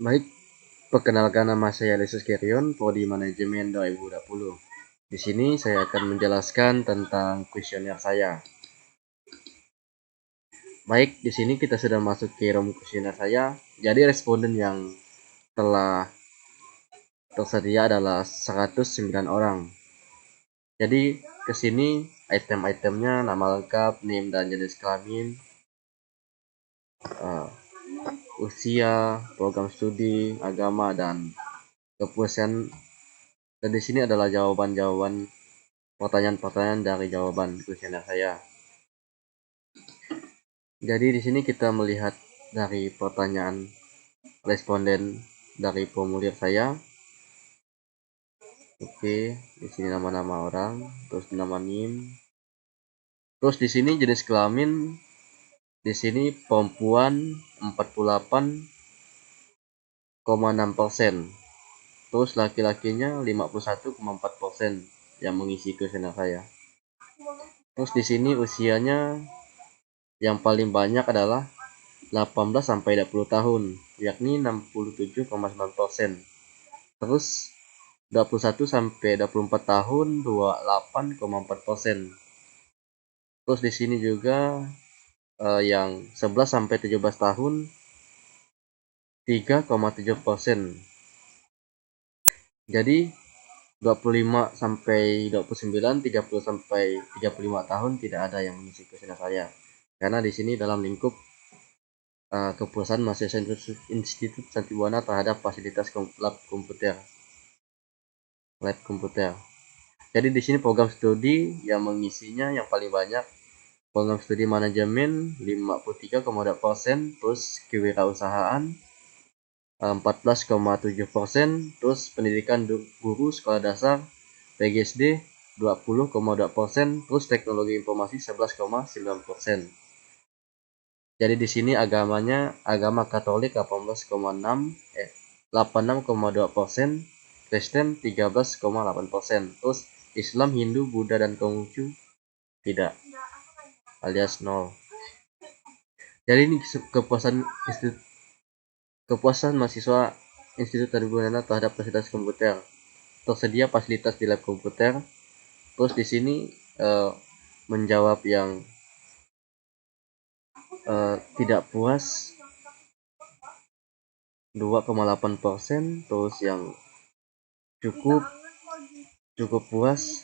Baik, perkenalkan nama saya Lesus Kerion, Prodi Manajemen 2020. Di sini saya akan menjelaskan tentang kuesioner saya. Baik, di sini kita sudah masuk ke ROM kuesioner saya. Jadi responden yang telah tersedia adalah 109 orang. Jadi ke sini item-itemnya nama lengkap, NIM dan jenis kelamin, usia, program studi, agama dan kepuasan. Dan di sini adalah jawaban-jawaban pertanyaan-pertanyaan dari jawaban kuesioner saya. Jadi di sini kita melihat dari pertanyaan responden dari formulir saya. Oke, di sini nama-nama orang, terus nama NIM. Terus di sini jenis kelamin, di sini perempuan 48,6%. Terus laki-lakinya 51,4% yang mengisi kuesioner saya. Terus di sini usianya yang paling banyak adalah 18 sampai 20 tahun, yakni 67,9%. Terus 21 sampai 24 tahun 28,4%. Terus di sini juga yang 11 sampai 17 tahun 3,7%. Jadi 25 sampai 29, 30 sampai 35 tahun tidak ada yang mengisi kuesioner saya. Karena di sini dalam lingkup kepuasan mahasiswa Institut Santibuana terhadap fasilitas lab komputer. Jadi di sini program studi yang mengisinya yang paling banyak program studi manajemen 53,2%, terus kewirausahaan 14,7%, terus pendidikan guru sekolah dasar PGSD 20,2%, terus teknologi informasi 11,9%. Jadi di sini agamanya agama Katolik 86,2%, Kristen 13,8%, terus Islam, Hindu, Buddha dan Konghucu tidak, alias 0. Jadi ini kepuasan mahasiswa Institut Santibuana terhadap fasilitas komputer. Tersedia fasilitas di lab komputer. Terus di sini menjawab yang tidak puas 2,8%, terus yang cukup puas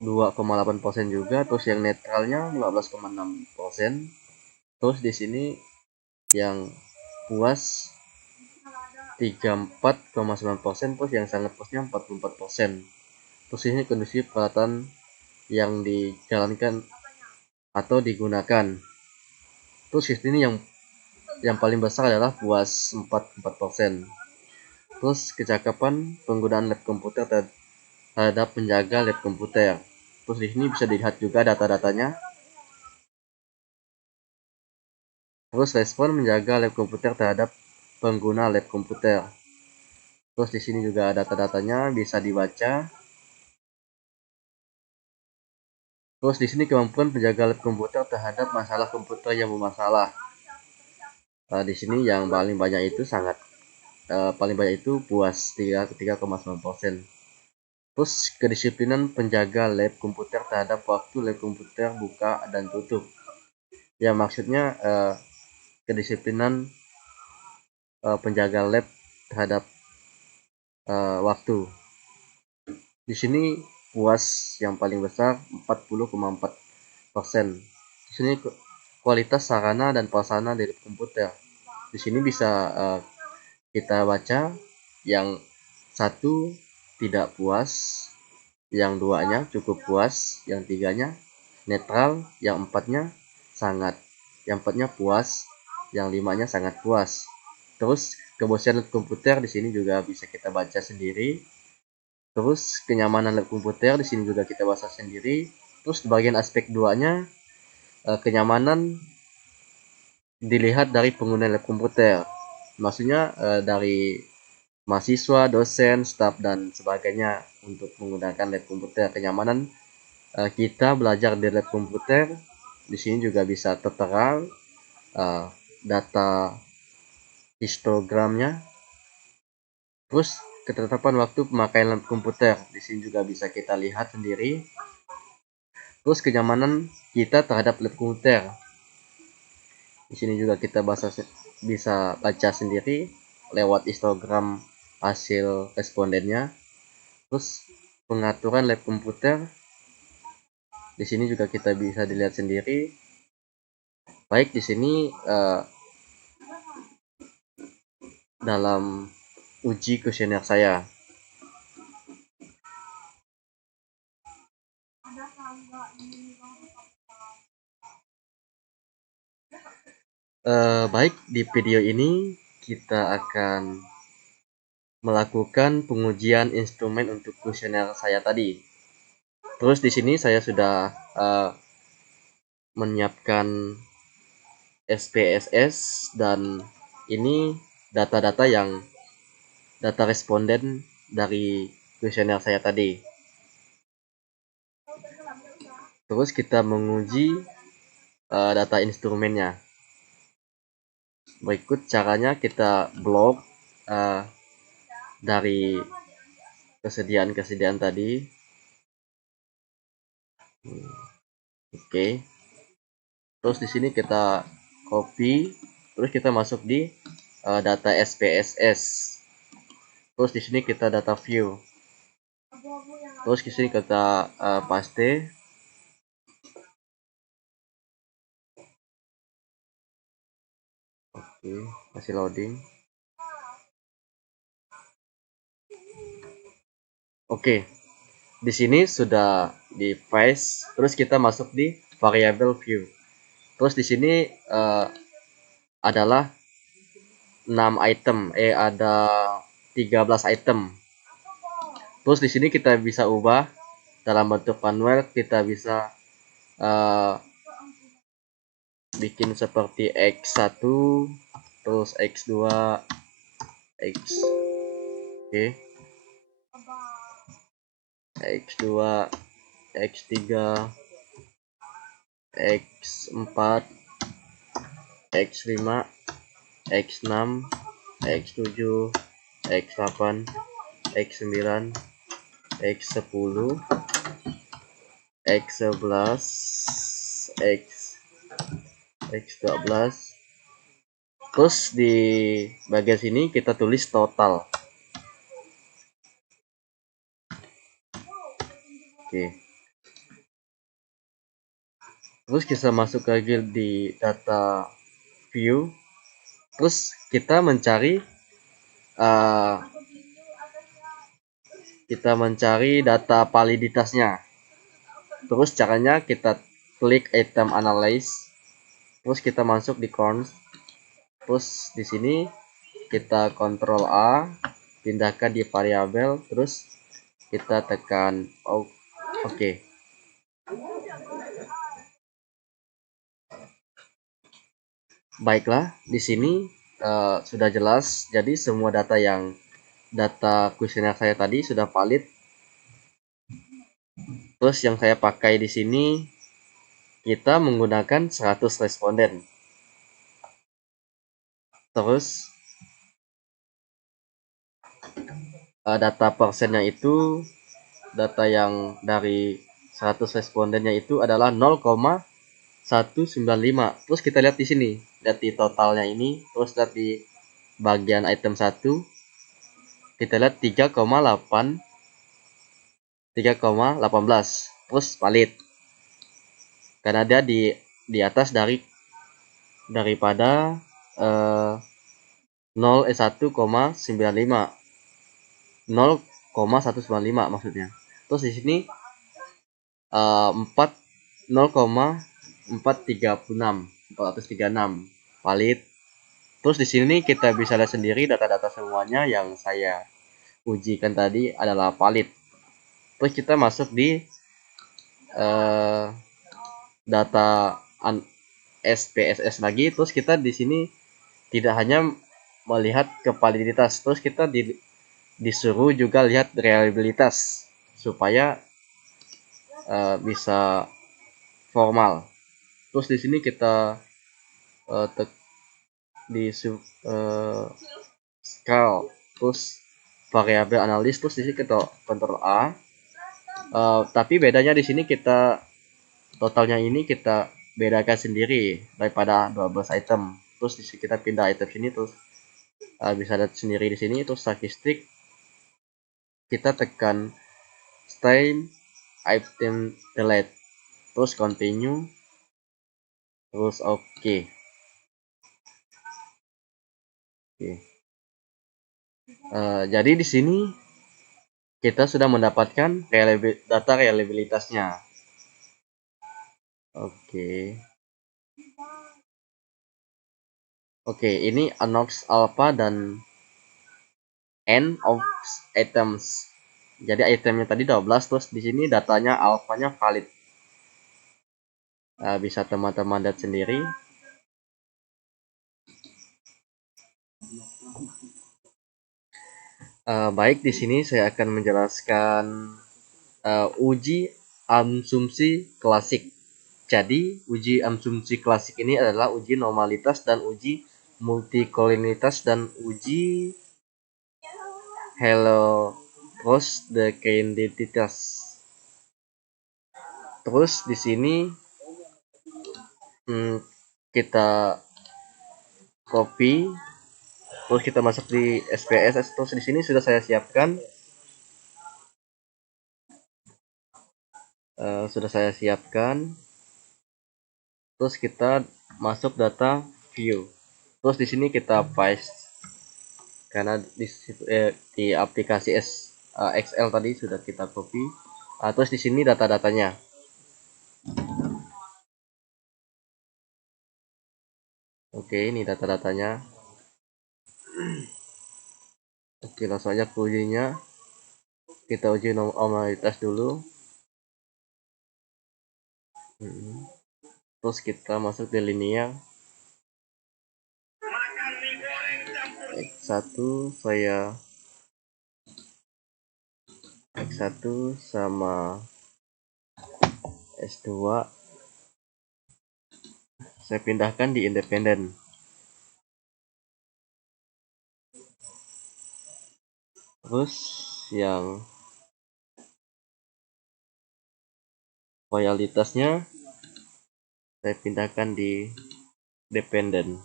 2,8% juga, terus yang netralnya 15,6%. Terus di sini yang puas 34,9%, terus yang sangat puasnya 44%. Terus ini kondisi peralatan yang dijalankan atau digunakan. Terus di sini yang paling besar adalah puas 44%. Terus kecakapan penggunaan lab komputer terhadap penjaga lab komputer. Terus di sini bisa dilihat juga data-datanya. Terus respon menjaga lab komputer terhadap pengguna lab komputer. Terus di sini juga data-datanya bisa dibaca. Terus di sini kemampuan penjaga lab komputer terhadap masalah komputer yang bermasalah. Di sini yang paling banyak itu puas 3,9%. Terus kedisiplinan penjaga lab komputer terhadap waktu lab komputer buka dan tutup. Ya maksudnya kedisiplinan penjaga lab terhadap waktu. Di sini puas yang paling besar 40,4%. Di sini kualitas sarana dan prasarana dari komputer. Di sini bisa kita baca yang satu tidak puas, yang duanya cukup puas, yang tiganya netral, yang empatnya sangat, yang empatnya puas, yang limanya sangat puas. Terus kebosanan komputer di sini juga bisa kita baca sendiri. Terus kenyamanan lab komputer di sini juga kita baca sendiri. Terus bagian aspek duanya kenyamanan dilihat dari pengguna lab komputer. Maksudnya dari mahasiswa, dosen, staf dan sebagainya untuk menggunakan lab komputer. Kenyamanan kita belajar di lab komputer di sini juga bisa tertera data histogramnya, terus ketetapan waktu pemakaian lab komputer. Di sini juga bisa kita lihat sendiri. Terus kenyamanan kita terhadap lab komputer. Di sini juga kita bisa baca sendiri lewat histogram hasil respondennya. Terus pengaturan lab komputer. Di sini juga kita bisa dilihat sendiri. Baik di sini dalam uji kuesioner saya. Baik, di video ini kita akan melakukan pengujian instrumen untuk kuesioner saya tadi. Terus di sini saya sudah menyiapkan SPSS dan ini data-data data responden dari kuesioner saya tadi. Terus kita menguji data instrumennya. Berikut caranya kita blok dari kesediaan tadi. Oke. Terus di sini kita copy, terus kita masuk di data SPSS. Terus di sini kita data view. Terus di sini kita paste. Oke, masih loading. Oke. Di sini sudah di paste, terus kita masuk di variable view. Terus di sini adalah 6 item, ada 13 item. Terus di sini kita bisa ubah dalam bentuk manual, kita bisa bikin seperti X1, terus X2, X, oke, X2, X3, X4, X5, X6, X7, X8, X9, X10, X11, X12. Terus di bagian sini kita tulis total. Oke. Terus kita masuk lagi di data view. Terus kita mencari data validitasnya. Terus caranya kita klik item analyze. Terus kita masuk di cons. Terus di sini kita Ctrl A, pindahkan di variabel, terus kita tekan oke. Baiklah, di sini sudah jelas. Jadi semua data kuesioner saya tadi sudah valid. Terus yang saya pakai di sini kita menggunakan 100 responden. Terus data persennya itu, data yang dari 100 respondennya itu adalah 0,195. Terus kita lihat di sini, lihat di totalnya ini, terus lihat di bagian item 1, kita lihat 3,18, terus valid. Karena dia di atas daripada 1,95. 0,195 maksudnya. Terus di sini 436 valid. Terus di sini kita bisa lihat sendiri data-data semuanya yang saya ujikan tadi adalah valid. Terus kita masuk di data SPSS lagi. Terus kita di sini tidak hanya melihat validitas, terus kita disuruh juga lihat reliabilitas supaya bisa formal. Terus di sini kita di scale, terus variabel analis, terus di sini kita kontrol A. Tapi bedanya di sini kita totalnya ini kita bedakan sendiri daripada 12 item. Terus di sini kita pindah item sini, terus bisa lihat sendiri di sini. Terus statistik kita tekan time item delete, terus continue, terus oke. Jadi di sini kita sudah mendapatkan data reliabilitasnya. Oke, ini Anox alpha dan end of items. Jadi itemnya tadi 12, terus di sini datanya alfanya valid. Bisa teman-teman lihat sendiri. Baik, di sini saya akan menjelaskan uji asumsi klasik. Jadi, uji asumsi klasik ini adalah uji normalitas dan uji multikolinitas dan uji hello cross the identitas. Terus di sini kita copy, terus kita masuk di SPSS. Terus di sini sudah saya siapkan. Terus kita masuk data view. Terus di sini kita paste karena di aplikasi Excel tadi sudah kita copy. Terus di sini data-datanya. Oke, ini data-datanya. Oke, langsung aja ke ujinya. Kita uji normalitas dulu. Terus kita masuk di linear. X1 sama S2 saya pindahkan di independen. Terus yang loyalitasnya saya pindahkan di dependen.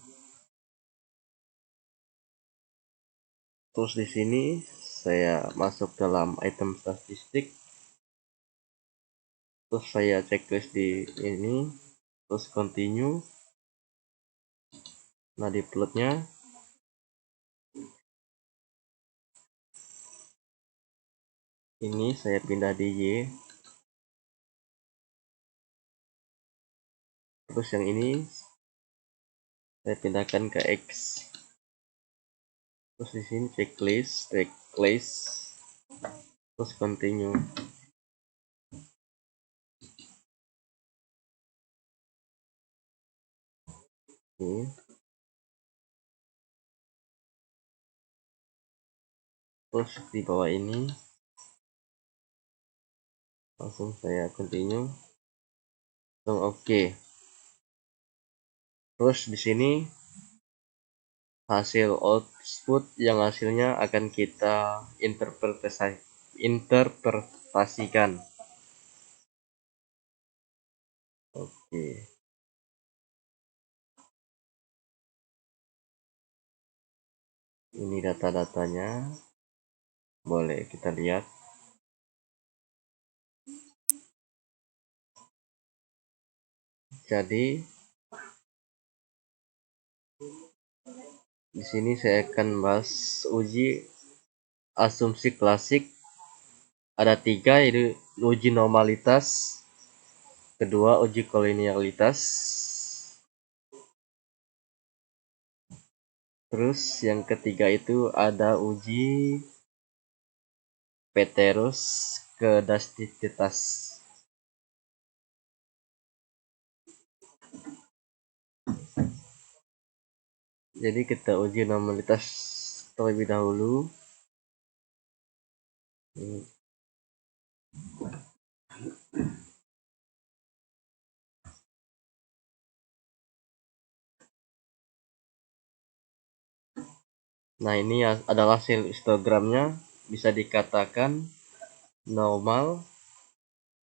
Terus di sini saya masuk dalam item statistik. Terus saya checklist di ini, terus continue. Nah, di plotnya ini saya pindah di Y. Terus yang ini saya pindahkan ke X. Terus di sini checklist, terus continue. Terus di bawah ini langsung saya continue, langsung oke. Terus di sini hasil output yang hasilnya akan kita interpretasikan. Oke. Ini data-datanya. Boleh kita lihat. Jadi di sini saya akan bahas uji asumsi klasik. Ada 3, yaitu uji normalitas, kedua uji kolinialitas, terus yang ketiga itu ada uji Petrus kedasticitas. Jadi kita uji normalitas terlebih dahulu. Nah, ini adalah hasil histogramnya, bisa dikatakan normal.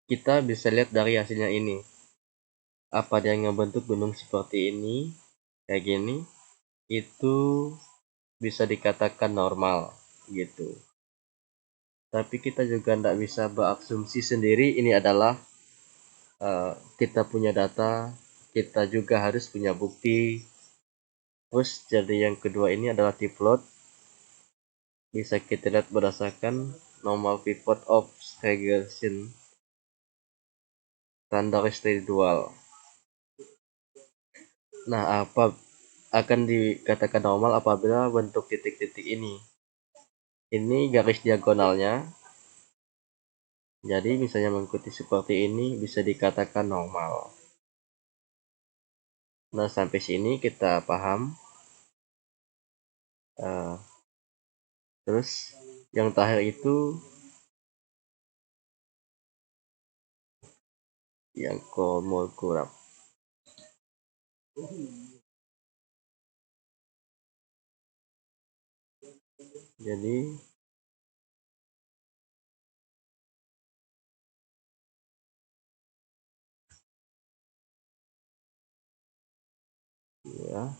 Kita bisa lihat dari hasilnya ini, apa dia ngebentuk gunung seperti ini, kayak gini, itu bisa dikatakan normal gitu. Tapi kita juga tidak bisa berasumsi sendiri. Ini adalah kita punya data, kita juga harus punya bukti. Terus jadi yang kedua ini adalah T-plot, bisa kita lihat berdasarkan normal pivot of regression standar residual. Nah, apa akan dikatakan normal apabila bentuk titik-titik ini garis diagonalnya, jadi misalnya mengikuti seperti ini, bisa dikatakan normal. Nah, sampai sini kita paham. Terus yang terakhir itu yang kurang. Jadi ya,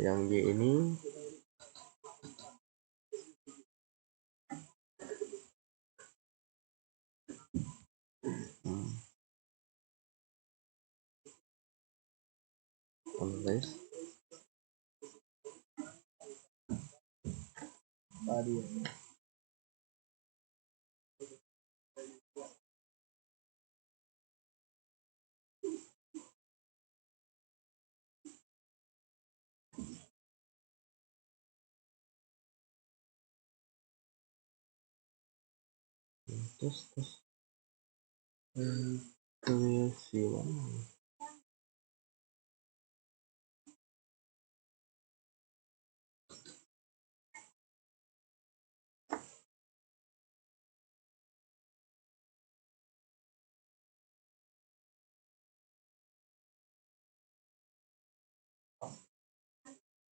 yang Y ini guys. Terus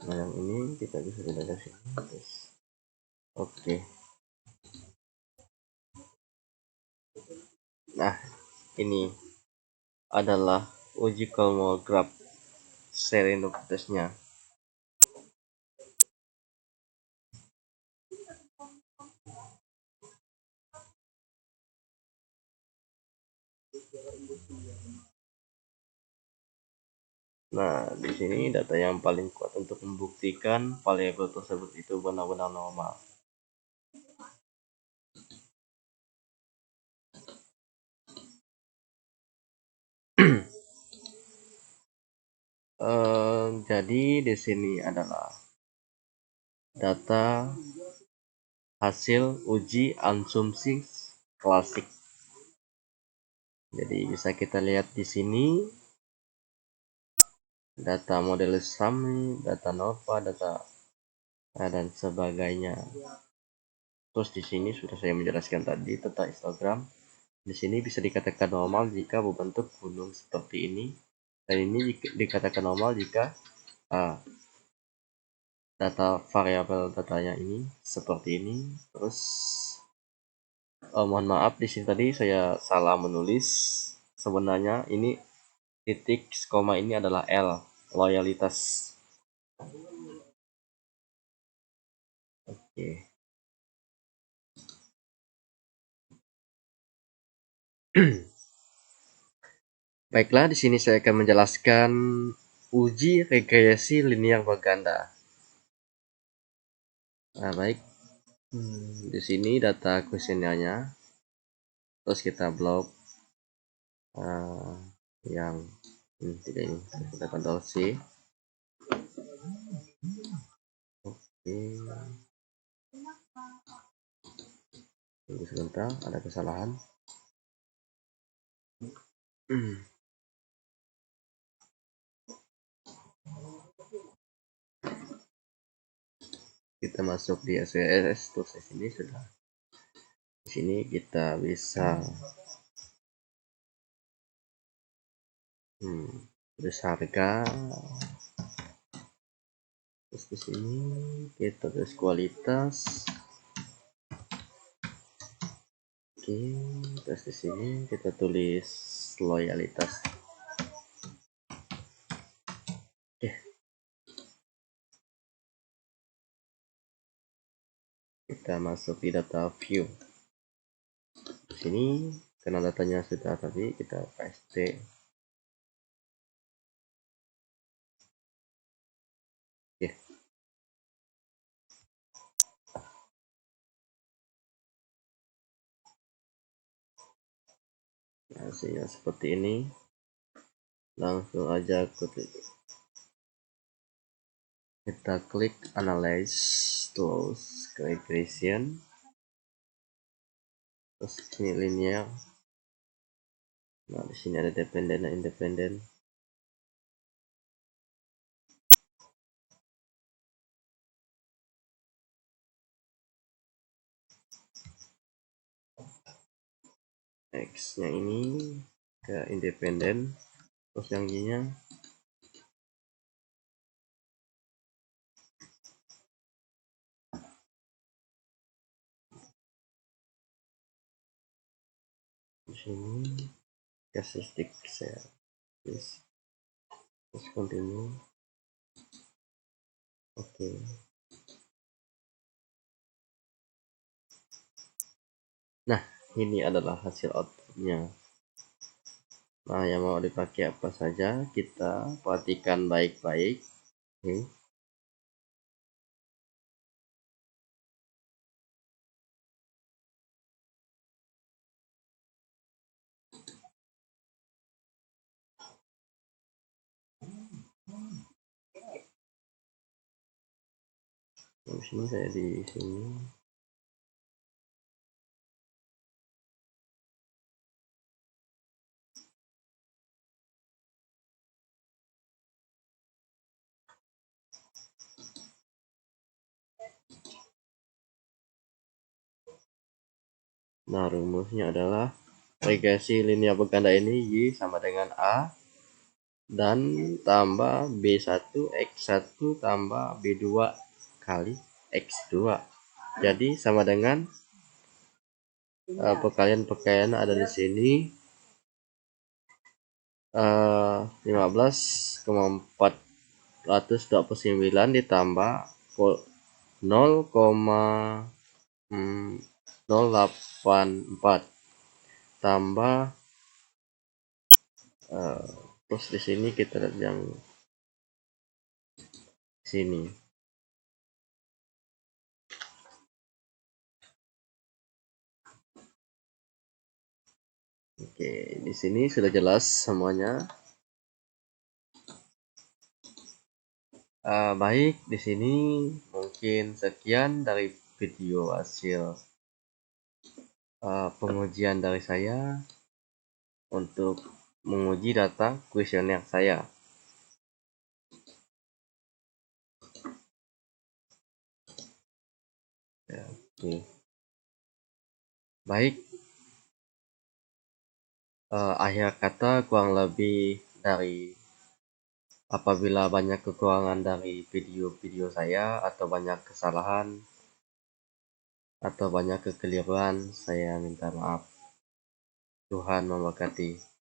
nah, yang ini kita bisa lihat dari sini. Oke. Nah, ini adalah uji Kolmogorov graph serendipitousnya. Nah, di sini data yang paling kuat untuk membuktikan variabel tersebut itu benar-benar normal. Jadi di sini adalah data hasil uji asumsi klasik. Jadi bisa kita lihat di sini data model SAMI, data NOVA, data dan sebagainya. Terus di sini sudah saya menjelaskan tadi tentang histogram. Di sini bisa dikatakan normal jika berbentuk gunung seperti ini, dan ini dikatakan normal jika data variabel datanya ini seperti ini. Terus mohon maaf di sini tadi saya salah menulis. Sebenarnya ini titik koma ini adalah L, loyalitas. Oke. Baiklah, di sini saya akan menjelaskan uji regresi linear berganda. Nah, baik. Di sini data kuesionernya. Terus kita blok yang tidak ini. Kita Ctrl C. Oke. Tunggu sebentar, ada kesalahan. Kita masuk di SPSS, terus di sini sudah. Di sini kita bisa terus harga, terus di sini kita tulis kualitas. Oke, terus di sini kita tulis loyalitas. Oke, kita masuk di data view. Di sini karena datanya sudah tadi, kita paste. Oke. Hasilnya seperti ini. Langsung aja kita klik analyze, terus ke regression, terus ini linear. Nah, di sini ada dependent dan independent. X-nya ini ke independent, terus yang Y-nya di sini kasih stick saya, terus continue. Oke. Nah, ini adalah hasil outputnya. Nah, yang mau dipakai apa saja kita perhatikan baik-baik. Oke. Di sini saya di sini. Nah, rumusnya adalah regresi linear berganda ini Y sama dengan A dan tambah B1 X1 tambah B2 kali X2. Jadi sama dengan perkalian ada di sini 15,429 ditambah 0,084 tambah terus di sini kita lihat yang sini. Oke, di sini sudah jelas semuanya. Baik, di sini mungkin sekian dari video hasil pengujian dari saya untuk menguji data kuesioner saya. Ya, oke. Baik, akhir kata kurang lebih dari apabila banyak kekurangan dari video-video saya atau banyak kesalahan atau banyak kekeliruan, saya minta maaf. Tuhan memberkati.